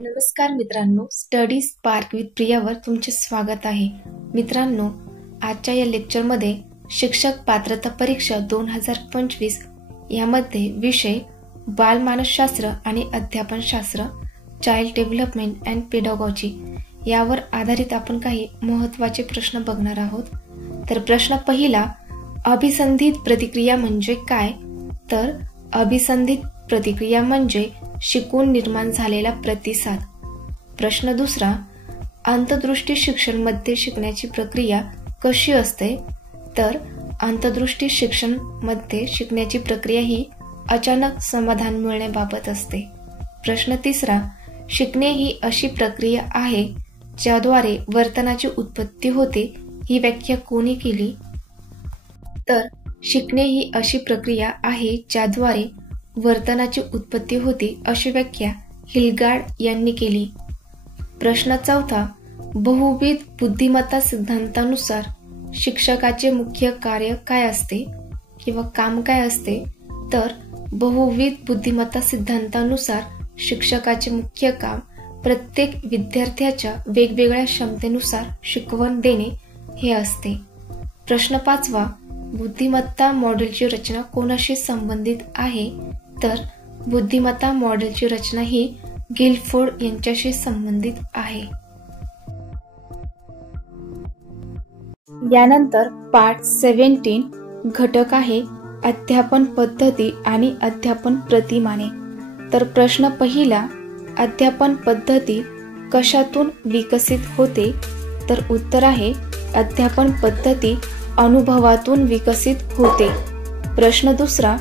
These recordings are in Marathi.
नमस्कार मित्रांनो, स्टडी स्पार्क विथ प्रियावर तुमचे स्वागत आहे. मित्रांनो, आजच्या या लेक्चरमध्ये शिक्षक पात्रता परीक्षा 2025 यामध्ये विषय बालमानसशास्त्र आणि अध्यापनशास्त्र, चाइल्ड डेव्हलपमेंट अँड पेडागॉजी यावर आधारित आपण काही महत्त्वाचे प्रश्न बघणार आहोत. तर प्रश्न पहिला, अभिसंधित प्रतिक्रिया म्हणजे काय? तर अभिसंधित प्रतिक्रिया म्हणजे शिकून निर्माण झालेला प्रतिसाद. प्रश्न दुसरा, अंतर्दृष्टी शिक्षण मध्ये शिकण्याची प्रक्रिया कशी असते? तर अंतर्दृष्टी शिक्षण मध्ये शिकण्याची प्रक्रिया ही अचानक समाधान मिळण्याबाबत असते. प्रश्न तिसरा, शिकणे ही अशी प्रक्रिया आहे ज्याद्वारे वर्तनाची उत्पत्ती होते, ही व्याख्या कोणी केली? तर शिकणे ही अशी प्रक्रिया आहे ज्याद्वारे वर्तनाची उत्पत्ती होते अशी व्याख्या हिलगार्ड यांनी केली. प्रश्न चौथा, बहुविध बुद्धिमत्ता सिद्धांतानुसार शिक्षकाचे मुख्य कार्य काय असते किंवा काम काय असते? तर बहुविध बुद्धिमत्ता सिद्धांतानुसार शिक्षकाचे मुख्य काम प्रत्येक विद्यार्थ्याच्या वेगवेगळ्या क्षमतेनुसार शिकवण देणे हे असते. प्रश्न पाचवा, बुद्धिमत्ता मॉडेलची रचना कोणाशी संबंधित आहे? तर बुद्धिमत्ता मॉडेलची रचना ही गिलफोर्ड यांच्याशी संबंधित आहे. यानंतर पार्ट 17 घटक आहे अध्यापन पद्धती आणि अध्यापन प्रतिमाने. तर प्रश्न पहिला, अध्यापन पद्धती कशातून विकसित होते? तर उत्तर आहे अध्यापन पद्धती अनुभवातून विकसित होते. प्रश्न दुसरा,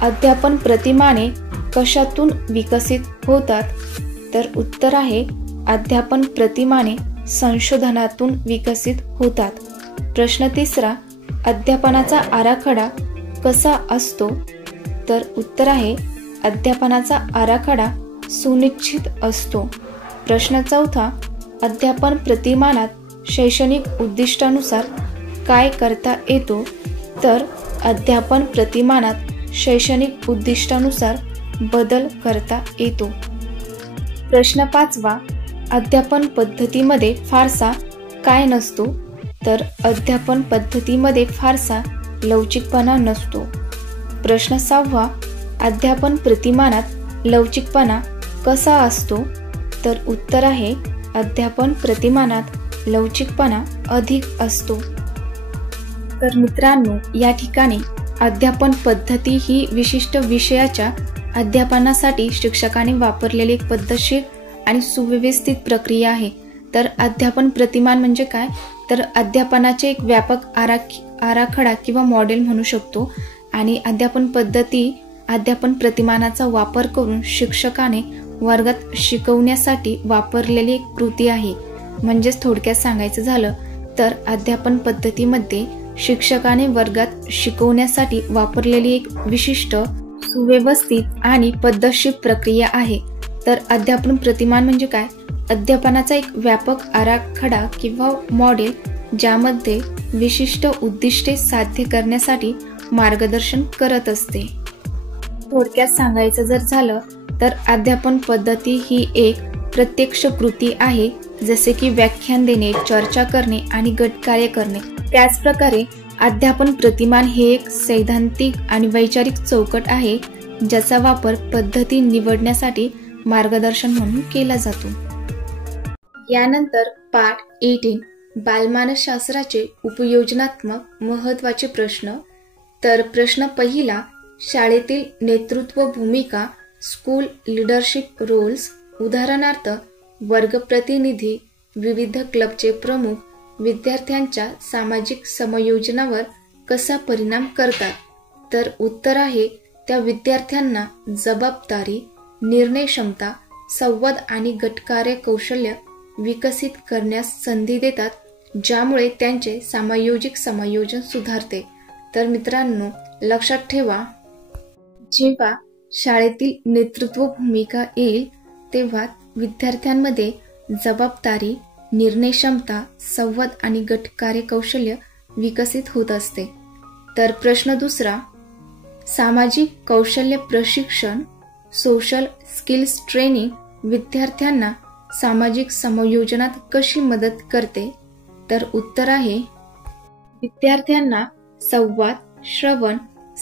अध्यापन प्रतिमाने कशातून विकसित होतात? तर उत्तर आहे अध्यापन प्रतिमाने संशोधनातून विकसित होतात. प्रश्न तिसरा, अध्यापनाचा आराखडा कसा असतो? तर उत्तर आहे अध्यापनाचा आराखडा सुनिश्चित असतो. प्रश्न चौथा, अध्यापन प्रतिमानात शैक्षणिक उद्दिष्टानुसार काय करता येतो? तर अध्यापन प्रतिमानात शैक्षणिक उद्दिष्टानुसार बदल करता येतो. प्रश्न पाचवा, अध्यापन पद्धतीमध्ये फारसा काय नसतो? तर अध्यापन पद्धतीमध्ये फारसा लवचिकपणा नसतो. प्रश्न सहावा, अध्यापन प्रतिमानात लवचिकपणा कसा असतो? तर उत्तर आहे अध्यापन प्रतिमानात लवचिकपणा अधिक असतो. तर मित्रांनो, या ठिकाणी अध्यापन पद्धती ही विशिष्ट विषयाच्या अध्यापनासाठी शिक्षकाने वापरलेली एक पद्धतशीर आणि सुव्यवस्थित प्रक्रिया आहे. तर अध्यापन प्रतिमान म्हणजे काय? तर अध्यापनाचे एक व्यापक आराखडा किंवा मॉडेल म्हणू शकतो. आणि अध्यापन पद्धती अध्यापन प्रतिमानाचा वापर करून शिक्षकाने वर्गात शिकवण्यासाठी वापरलेली एक कृती आहे. म्हणजेच थोडक्यात सांगायचं झालं तर अध्यापन पद्धतीमध्ये शिक्षकाने वर्गात शिकवण्यासाठी वापरलेली एक विशिष्ट, सुव्यवस्थित आणि पद्धतशीर प्रक्रिया आहे. तर अध्यापन प्रतिमान म्हणजे काय? अध्यापनाचा एक व्यापक आराखडा किंवा मॉडेल ज्यामध्ये विशिष्ट उद्दिष्टे साध्य करण्यासाठी मार्गदर्शन करत असते. थोडक्यात सांगायचं जर झालं तर अध्यापन पद्धती ही एक प्रत्यक्ष कृती आहे, जसे की व्याख्यान देणे, चर्चा करणे आणि गटकार्य करणे. त्याच प्रकारे अध्यापन प्रतिमान हे एक सैद्धांतिक आणि वैचारिक चौकट आहे ज्याचा वापर पद्धती निवडण्यासाठी मार्गदर्शन म्हणून केला जातो. यानंतर पार्ट 18 बालमानसशास्त्राचे उपयोजनात्मक महत्त्वाचे प्रश्न. तर प्रश्न पहिला, शाळेतील नेतृत्व भूमिका, स्कूल लीडरशिप रोल्स, उदाहरणार्थ वर्गप्रतिनिधी, विविध क्लबचे प्रमुख विद्यार्थ्यांच्या सामाजिक समायोजनावर कसा परिणाम करतात? तर उत्तर आहे त्या विद्यार्थ्यांना जबाबदारी, निर्णय क्षमता, संवाद आणि गटकार्य कौशल्य विकसित करण्यास संधी देतात, ज्यामुळे त्यांचे सामायोजिक समायोजन सुधारते. तर मित्रांनो, लक्षात ठेवा, जेव्हा शाळेतील नेतृत्व भूमिका येईल तेव्हा विद्यार्थ्यांमध्ये जबाबदारी, निर्णय क्षमता, संवाद आणि गटकार्य कौशल्य विकसित होत असते. तर प्रश्न दुसरा, सामाजिक कौशल्य प्रशिक्षण, सोशल स्किल्स ट्रेनिंग विद्यार्थ्यांना सामाजिक समायोजनात कशी मदत करते? तर उत्तर आहे विद्यार्थ्यांना संवाद, श्रवण,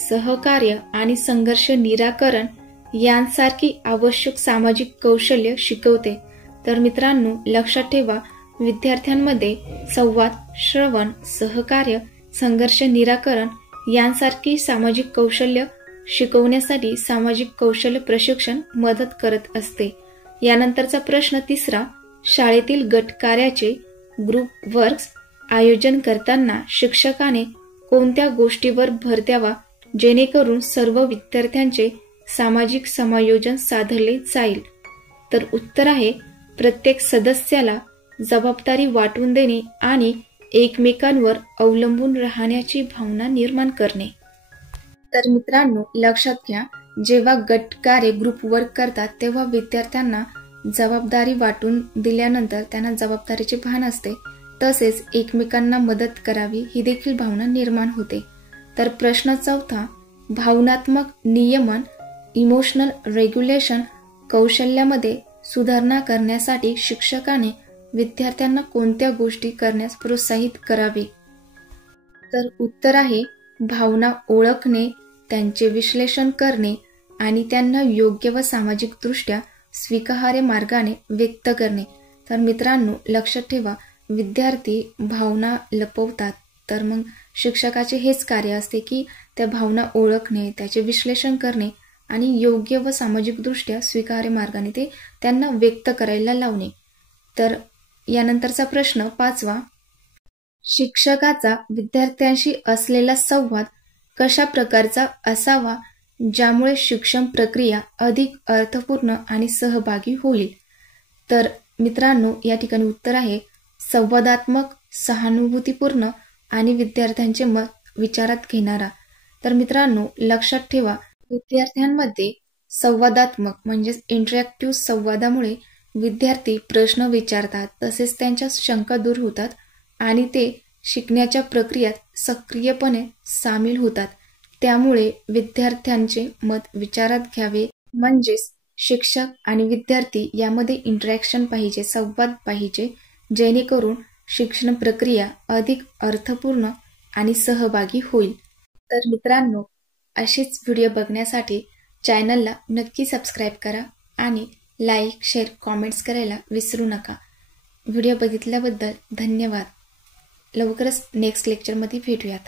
सहकार्य आणि संघर्ष निराकरण यांसारखी आवश्यक सामाजिक कौशल्य शिकवते. तर मित्रांनो, लक्षात ठेवा, विद्यार्थ्यांमध्ये संवाद, श्रवण, सहकार्य, संघर्ष निराकरण यांसारखी सामाजिक कौशल्य शिकवण्यासाठी सामाजिक कौशल्य प्रशिक्षण मदत करत असते. यानंतरचा प्रश्न तिसरा, शाळेतील गटकार्याचे ग्रुप वर्क्स आयोजन करताना शिक्षकाने कोणत्या गोष्टीवर भर द्यावा जेणेकरून सर्व विद्यार्थ्यांचे सामाजिक समायोजन साधले जाईल? तर उत्तर आहे प्रत्येक सदस्याला जबाबदारी वाटून देणे आणि एकमेकांवर अवलंबून राहण्याची भावना निर्माण करणे. तर मित्रांनो, लक्षात घ्या, जेव्हा गटकार्य ग्रुप वर्क करतात तेव्हा विद्यार्थ्यांना जबाबदारी वाटून दिल्यानंतर त्यांना जबाबदारीचे भान असते, तसेच एकमेकांना मदत करावी ही देखील भावना निर्माण होते. तर प्रश्न चौथा, भावनात्मक नियमन इमोशनल रेग्युलेशन कौशल्यामध्ये सुधारणा करण्यासाठी शिक्षकाने विद्यार्थ्यांना कोणत्या गोष्टी करण्यास प्रोत्साहित करावे? तर उत्तर आहे भावना ओळखणे, त्यांचे विश्लेषण करणे आणि त्यांना योग्य व सामाजिकदृष्ट्या स्वीकार्य मार्गाने व्यक्त करणे. तर मित्रांनो, लक्षात ठेवा, विद्यार्थी भावना लपवतात, तर मग शिक्षकाचे हेच कार्य असते की त्या भावना ओळखणे, त्याचे विश्लेषण करणे आणि योग्य व सामाजिकदृष्ट्या स्वीकार्य मार्गाने ते त्यांना व्यक्त करायला लावणे. तर यानंतरचा प्रश्न पाचवा, शिक्षकाचा विद्यार्थ्यांशी असलेला संवाद कशा प्रकारचा असावा ज्यामुळे शिक्षण प्रक्रिया अधिक अर्थपूर्ण आणि सहभागी होईल? तर मित्रांनो, या ठिकाणी उत्तर आहे संवादात्मक, सहानुभूतीपूर्ण आणि विद्यार्थ्यांचे मत विचारात घेणारा. तर मित्रांनो, लक्षात ठेवा, विद्यार्थ्यांमध्ये संवादात्मक म्हणजेच इंटरॅक्टिव्ह संवादामुळे विद्यार्थी प्रश्न विचारतात, तसेच त्यांच्या शंका दूर होतात आणि ते शिकण्याच्या प्रक्रियेत सक्रियपणे सामील होतात. त्यामुळे विद्यार्थ्यांचे मत विचारात घ्यावे, म्हणजेच शिक्षक आणि विद्यार्थी यामध्ये इंटरॅक्शन पाहिजे, संवाद पाहिजे, जेणेकरून शिक्षण प्रक्रिया अधिक अर्थपूर्ण आणि सहभागी होईल. तर मित्रांनो, अशीच व्हिडिओ बघण्यासाठी चॅनलला नक्की सबस्क्राईब करा आणि लाईक, शेअर, कॉमेंट्स करायला विसरू नका. व्हिडिओ बघितल्याबद्दल धन्यवाद. लवकरच नेक्स्ट लेक्चरमध्ये भेटूयात.